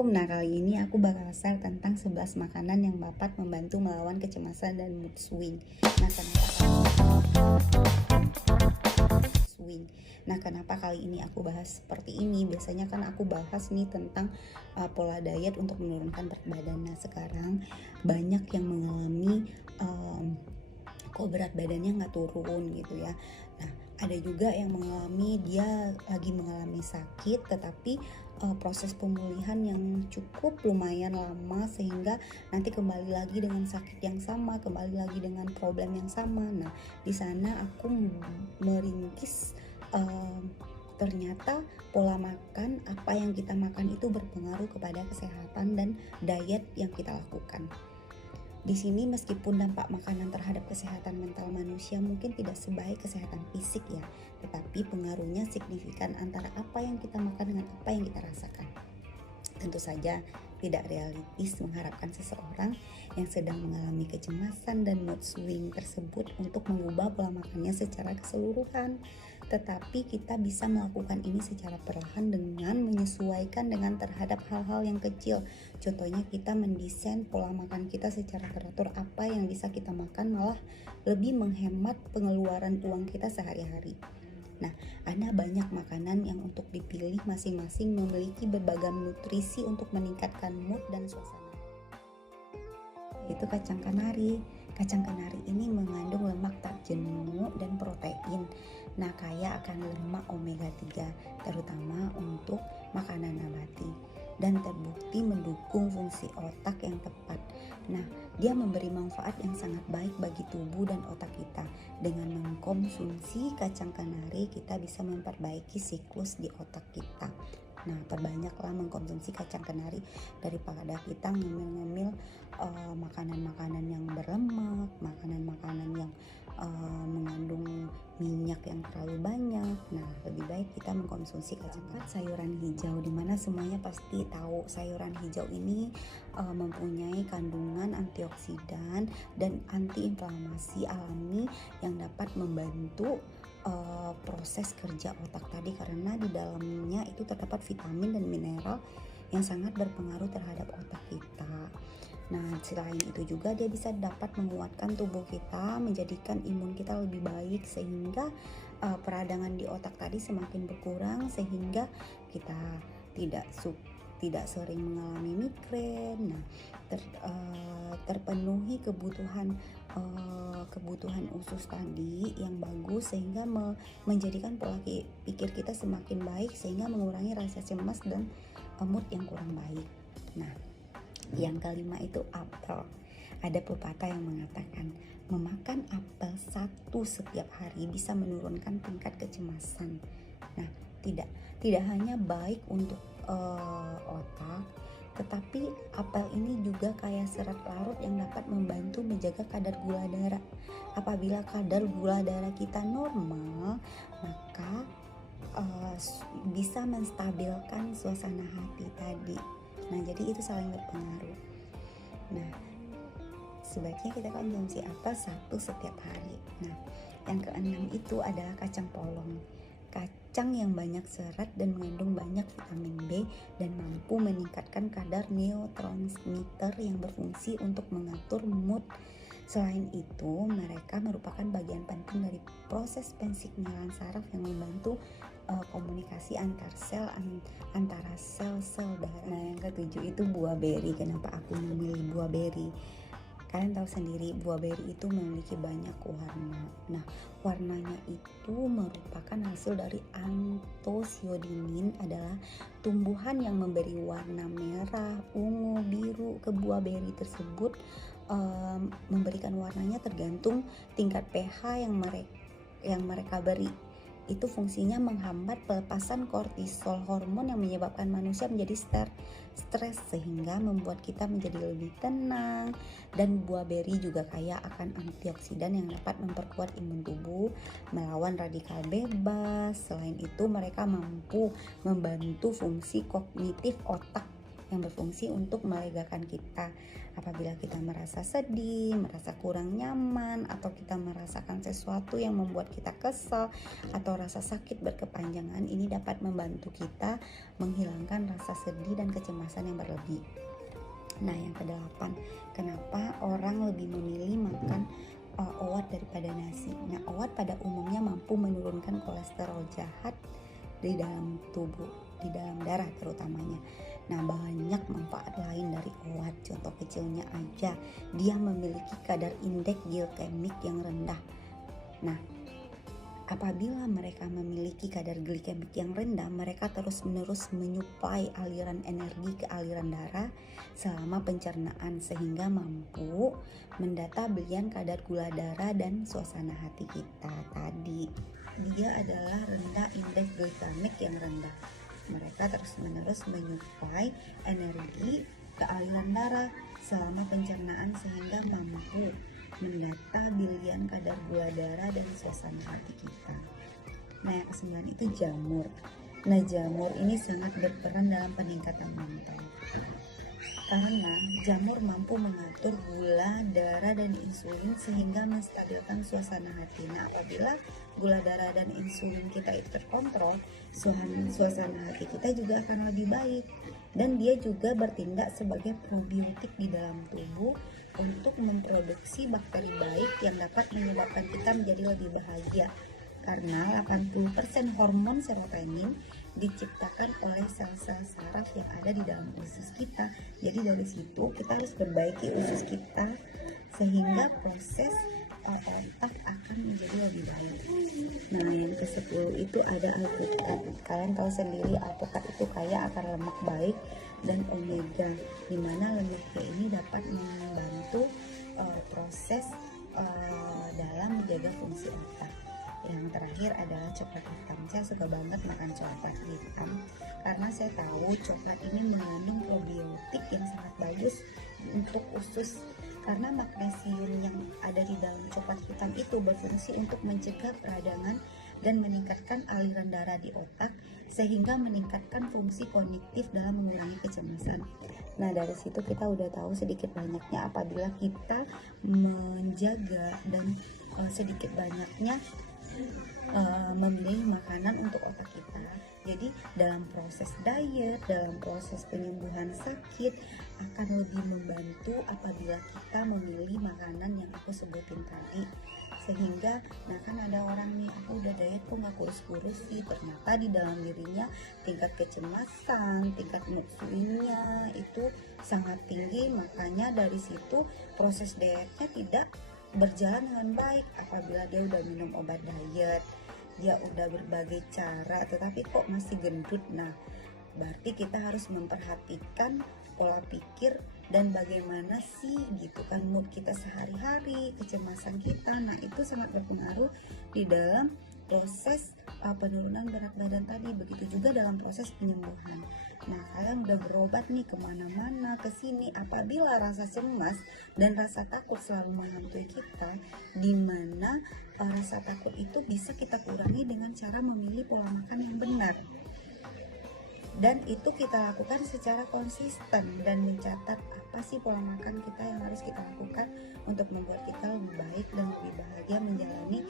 Assalamualaikum. Nah, kali ini aku bakal share tentang 11 makanan yang dapat membantu melawan kecemasan dan mood swing. Nah, kenapa kali ini aku bahas seperti ini? Biasanya kan aku bahas nih tentang pola diet untuk menurunkan berat badan. Nah, sekarang banyak yang mengalami kok berat badannya nggak turun gitu ya. Nah, ada juga yang dia lagi mengalami sakit, tetapi proses pemulihan yang cukup lumayan lama sehingga nanti kembali lagi dengan sakit yang sama, kembali lagi dengan problem yang sama. Nah, di sana aku meringkis ternyata pola makan, apa yang kita makan itu berpengaruh kepada kesehatan dan diet yang kita lakukan. Di sini meskipun dampak makanan terhadap kesehatan mental manusia mungkin tidak sebaik kesehatan fisik ya, tetapi pengaruhnya signifikan antara apa yang kita makan dengan apa yang kita rasakan. Tentu saja tidak realistis mengharapkan seseorang yang sedang mengalami kecemasan dan mood swing tersebut untuk mengubah pola makannya secara keseluruhan. Tetapi kita bisa melakukan ini secara perlahan dengan menyesuaikan dengan terhadap hal-hal yang kecil. Contohnya kita mendesain pola makan kita secara teratur, apa yang bisa kita makan malah lebih menghemat pengeluaran uang kita sehari-hari. Nah, ada banyak makanan yang untuk dipilih masing-masing memiliki berbagai nutrisi untuk meningkatkan mood dan suasana. Itu kacang kanari. Kacang kanari ini mengandung lemak tak jenuh dan protein. Nah, kaya akan lemak omega 3, terutama untuk makanan nabati, dan terbukti mendukung fungsi otak yang tepat. Nah, dia memberi manfaat yang sangat baik bagi tubuh dan otak kita. Dengan mengkonsumsi kacang kanari, kita bisa memperbaiki siklus di otak kita. Nah, perbanyaklah mengkonsumsi kacang kanari daripada kita ngemil-ngemil makanan-makanan yang berlemak, makanan-makanan yang mengandung minyak yang terlalu banyak. Nah, lebih baik kita mengkonsumsi kacang kanari. Sayuran hijau, dimana semuanya pasti tahu sayuran hijau ini mempunyai kandungan antioksidan dan antiinflamasi alami yang dapat membantu proses kerja otak tadi, karena di dalamnya itu terdapat vitamin dan mineral yang sangat berpengaruh terhadap otak kita. Nah, selain itu juga dia bisa dapat menguatkan tubuh kita, menjadikan imun kita lebih baik sehingga peradangan di otak tadi semakin berkurang sehingga kita tidak sering mengalami migrain. Nah, terpenuhi kebutuhan usus tadi yang bagus sehingga menjadikan pola pikir kita semakin baik sehingga mengurangi rasa cemas dan mood yang kurang baik. Nah, yang kelima itu apel. Ada pepatah yang mengatakan memakan apel 1 setiap hari bisa menurunkan tingkat kecemasan. Nah, tidak hanya baik untuk otak, tetapi apel ini juga kaya serat larut yang dapat membantu menjaga kadar gula darah. Apabila kadar gula darah kita normal, maka bisa menstabilkan suasana hati tadi. Nah, jadi itu saling berpengaruh. Nah, sebaiknya kita konsumsi apel 1 setiap hari. Nah, yang keenam itu adalah kacang polong. Kacang yang banyak serat dan mengandung banyak vitamin B dan mampu meningkatkan kadar neurotransmitter yang berfungsi untuk mengatur mood. Selain itu, mereka merupakan bagian penting dari proses pensignalan saraf yang membantu komunikasi antara sel-sel darah. Nah, yang ketujuh itu buah beri. Kenapa aku memilih buah beri? Kalian tahu sendiri buah beri itu memiliki banyak warna. Nah, warnanya itu merupakan hasil dari antosiodinin, adalah tumbuhan yang memberi warna merah, ungu, biru ke buah beri tersebut. Memberikan warnanya tergantung tingkat pH yang mereka beri. Itu fungsinya menghambat pelepasan kortisol, hormon yang menyebabkan manusia menjadi stres sehingga membuat kita menjadi lebih tenang. Dan buah beri juga kaya akan antioksidan yang dapat memperkuat imun tubuh, melawan radikal bebas. Selain itu, mereka mampu membantu fungsi kognitif otak yang berfungsi untuk melegakan kita apabila kita merasa sedih, merasa kurang nyaman, atau kita merasakan sesuatu yang membuat kita kesal atau rasa sakit berkepanjangan. Ini dapat membantu kita menghilangkan rasa sedih dan kecemasan yang berlebih. Nah, yang kedelapan, kenapa orang lebih memilih makan oat daripada nasi? Nah, oat pada umumnya mampu menurunkan kolesterol jahat di dalam tubuh, di dalam darah terutamanya. Nah, banyak manfaat lain dari oat. Contoh kecilnya aja, dia memiliki kadar indeks glikemik yang rendah. Nah, apabila mereka memiliki kadar glikemik yang rendah, mereka terus-menerus menyuplai aliran energi ke aliran darah selama pencernaan, sehingga mampu mendata belian kadar gula darah dan suasana hati kita tadi. Dia adalah rendah indeks glikemik yang rendah. Mereka terus-menerus menyuplai energi ke aliran darah selama pencernaan sehingga mampu mendata bilian kadar gula darah dan suasana hati kita. Nah, yang kesembilan itu jamur. Nah, jamur ini sangat berperan dalam peningkatan mental. Karena jamur mampu mengatur gula darah dan insulin sehingga menstabilkan suasana hati. Nah, apabila gula darah dan insulin kita itu terkontrol, suasana hati kita juga akan lebih baik. Dan dia juga bertindak sebagai probiotik di dalam tubuh untuk memproduksi bakteri baik yang dapat menyebabkan kita menjadi lebih bahagia. Karena 80% hormon serotonin diciptakan oleh sel-sel saraf yang ada di dalam usus kita. Jadi dari situ kita harus perbaiki usus kita sehingga proses otak akan menjadi lebih baik. Nah, yang ke-10 itu ada alpukat. Kalian tahu sendiri alpukat itu kaya akan lemak baik dan omega, dimana lemaknya ini dapat membantu proses dalam menjaga fungsi otak. Yang terakhir adalah coklat hitam. Saya suka banget makan coklat hitam karena saya tahu coklat ini mengandung probiotik yang sangat bagus untuk usus. Karena magnesium yang ada di dalam coklat hitam itu berfungsi untuk mencegah peradangan dan meningkatkan aliran darah di otak sehingga meningkatkan fungsi kognitif dalam mengurangi kecemasan. Nah, dari situ kita udah tahu sedikit banyaknya apabila kita menjaga dan sedikit banyaknya memilih makanan untuk otak kita. Jadi dalam proses diet, dalam proses penyembuhan sakit akan lebih membantu apabila kita memilih makanan yang aku sebutin tadi. Sehingga, nah kan ada orang nih, aku udah diet kok gak kurus-kurus sih. Ternyata di dalam dirinya tingkat kecemasan, tingkat mood swing-nya itu sangat tinggi. Makanya dari situ proses dietnya tidak berjalan dengan baik. Apabila dia udah minum obat diet, dia udah berbagai cara, tetapi kok masih gendut. Nah, berarti kita harus memperhatikan pola pikir dan bagaimana sih gitu kan mood kita sehari-hari, kecemasan kita. Nah, itu sangat berpengaruh di dalam proses penurunan berat badan tadi. Begitu juga dalam proses penyembuhan. Nah, kalian udah berobat nih kemana-mana, kesini. Apabila rasa cemas dan rasa takut selalu menghantui kita, dimana rasa takut itu bisa kita kurangi dengan cara memilih pola makan yang benar. Dan itu kita lakukan secara konsisten dan mencatat apa sih pola makan kita yang harus kita lakukan untuk membuat kita lebih baik dan lebih bahagia menjalani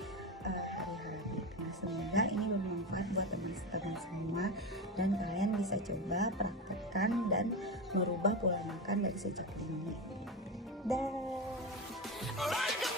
hari-hari. Nah, semoga ini bermanfaat buat teman-teman semua dan kalian bisa coba praktekkan dan merubah pola makan dari sejak dini. Dah.